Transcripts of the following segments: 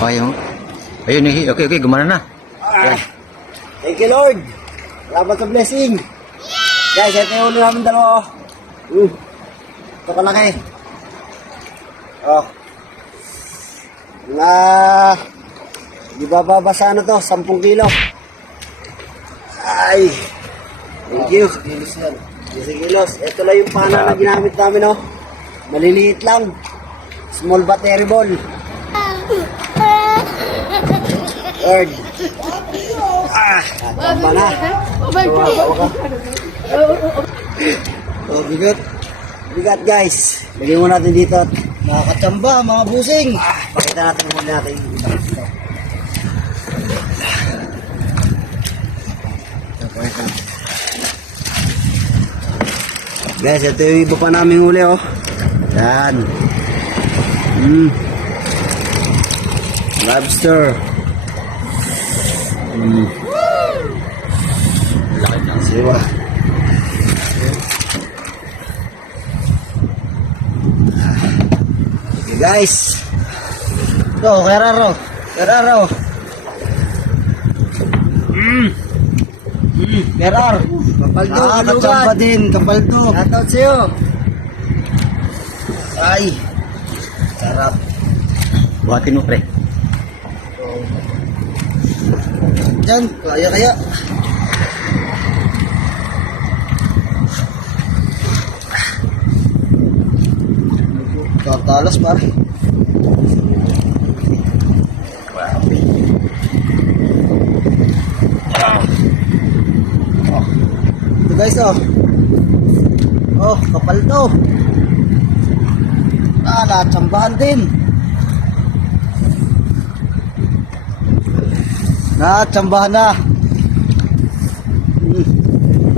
Ayun. Ayun, okay, okay, gumana na. Ah, thank you, Lord. Salamat sa blessing. Guys, ito yung ulo namin dalawa. Ito kalaki. Oh. Di ba babasa na to? 10 kilo. Ay. Thank you. 10 kilos. Ito lang yung pana na ginamit namin, oh. Maliliit lang. Small but terrible. Lord. Tamba na. Oh, bigat. Bigat, guys. Lagyan mo natin dito. Mga katsamba, mga busing. Pakita natin muna natin. Guys, ito yung iba pa namin huli, oh. Yan. Lobster. Laki ng siwa. Okay, guys. Ito, Keraro. Keraro. Kerar. Kapaldo, katsamba din. Kapaldo. Shoutout sa'yo. Ay. Sarap. Buhatin mo, pre. Diyan, kaya. Tatalas, pare. Oh. Ito guys, oh. Oh, kapal to. Natsambahan din. Natsambahan na.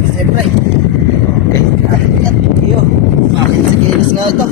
Siyempre. Okay. Ayun. Bakit sa kilos nga ito?